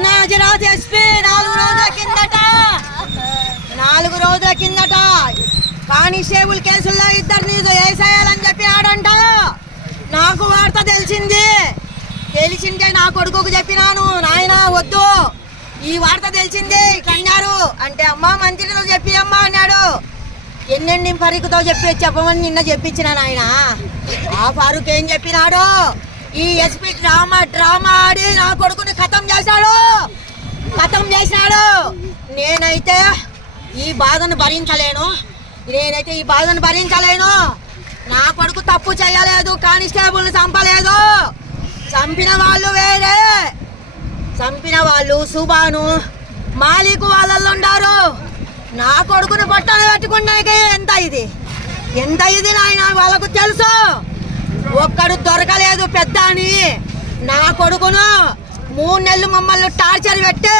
Rajaraju SP 4 రోజుల కిందట constable కేసుల్లో ఇద్దరిని వేసేయాలని చెప్పినాడంట. నాకు వార్త తెలిసిందే నా కొడుకుకు చెప్పినాను, నాయన వద్దు ఈ వార్త తెలిసింది కన్నారు అంటే, అమ్మ మంత్రితో చెప్పి అమ్మ అన్నాడు. ఎన్నెన్ని ఫరూక్తో చెప్పమని నిన్న చెప్పించిన నాయన. ఆ ఫరూక్ ఏం చెప్పినాడు, ఈ ఎస్పీ డ్రామా ఆడి నా కొడుకుని ఖతం చేశాడు. నేనైతే ఈ బాధను భరించలేను. నా కొడుకు తప్పు చేయలేదు, కానిస్టేబుల్ చంపలేదు. చంపిన వాళ్ళు వేరే, చంపిన వాళ్ళు సుబాను మాలిక్ వాళ్ళల్లో ఉండారు. నా కొడుకుని పట్టణ పెట్టుకున్నాకే ఎంత ఇది నాయన వాళ్ళకు తెలుసు. ఒక్కడు దొరకలేదు పెద్ద అని. నా కొడుకును 3 నెలలు మమ్మల్ని టార్చర్ పెట్టి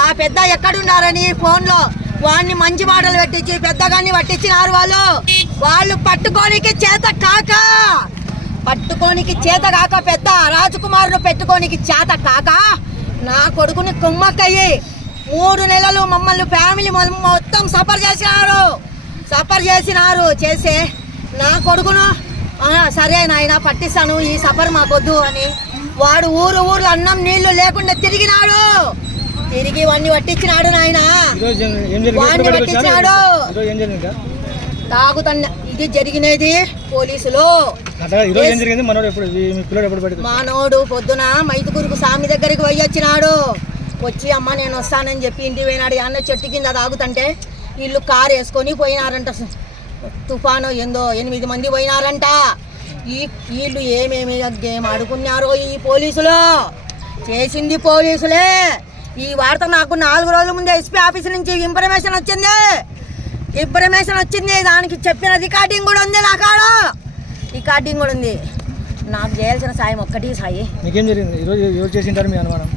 ఆ పెద్ద ఎక్కడున్నారని ఫోన్లో వాడిని మంచి మాటలు పెట్టించి పెద్దగాన్ని పట్టించినారు. వాళ్ళు పట్టుకోనికి చేత కాక పెద్ద రాజకుమారును పెట్టుకోనికి చేత కాక నా కొడుకుని కుమ్మక్కయ్యి 3 నెలలు మమ్మల్ని ఫ్యామిలీ మొత్తం సఫర్ చేసినారు. చేసే నా కొడుకును సరే నాయన పట్టిస్తాను, ఈ సఫర్ మాకొద్దు అని వాడు ఊర్లో అన్నం నీళ్లు లేకుండా తిరిగి వాడిని పట్టించినాడు నాయన. వాడిని పట్టించినాడు తాగుతన్న. ఇది జరిగినది పోలీసులు. మనోడు పొద్దున మైదుగురుకు స్వామి దగ్గరికి వచ్చినాడు. వచ్చి అమ్మ నేను వస్తానని చెప్పి ఇంటికి పోయినాడు. అన్న చెట్టు కింద తాగుతుంటే వీళ్ళు కారు వేసుకొని పోయినారంట. తుఫాను ఏందో 8 మంది పోయినారంట. వీళ్ళు ఏమేమి గేమ్ ఆడుకున్నారో ఈ పోలీసులు. చేసింది పోలీసులే. ఈ వార్త నాకు 4 రోజుల ముందే ఎస్పీ ఆఫీస్ నుంచి ఇన్ఫర్మేషన్ వచ్చింది. దానికి చెప్పిన రికార్డింగ్ కూడా ఉంది. నా కాడ రికార్డింగ్ కూడా ఉంది. నాకు చేయాల్సిన సాయం ఒక్కటి సాయి. మీకేం జరిగింది ఈరోజు? ఎవరు చేసింటారు మీ అనుమానం?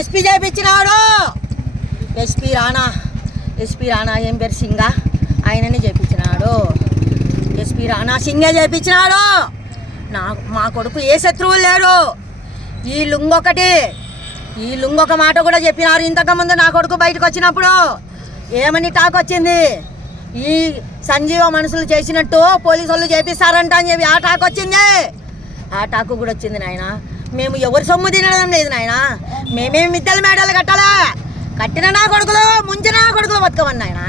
ఎస్పీ చేపించినాడు. ఎస్పీ రాణా ఏం పేరు సింగా, ఆయనని చేపించినాడు. ఎస్పీ రాణా సింగే చేపించినాడు. మా కొడుకు ఏ శత్రువులు లేరు. ఈ లుంగొక మాట కూడా చెప్పినారు. ఇంతకుముందు నా కొడుకు బయటకు వచ్చినప్పుడు ఏమని టాక్ వచ్చింది, ఈ సంజీవ మనుషులు చేసినట్టు పోలీసు వాళ్ళు చేపిస్తారంట అని చెప్పి ఆ టాక్ వచ్చింది. ఆ టాక్ కూడా వచ్చింది నాయన. మేము ఎవరి సొమ్ము తినడం లేదు నాయన. మేమేమి మిద్దెల మేడలు కట్టాలా? కట్టిన నా కొడుకులు ముంచిన నా కొడుకులు బతకమని నాయన.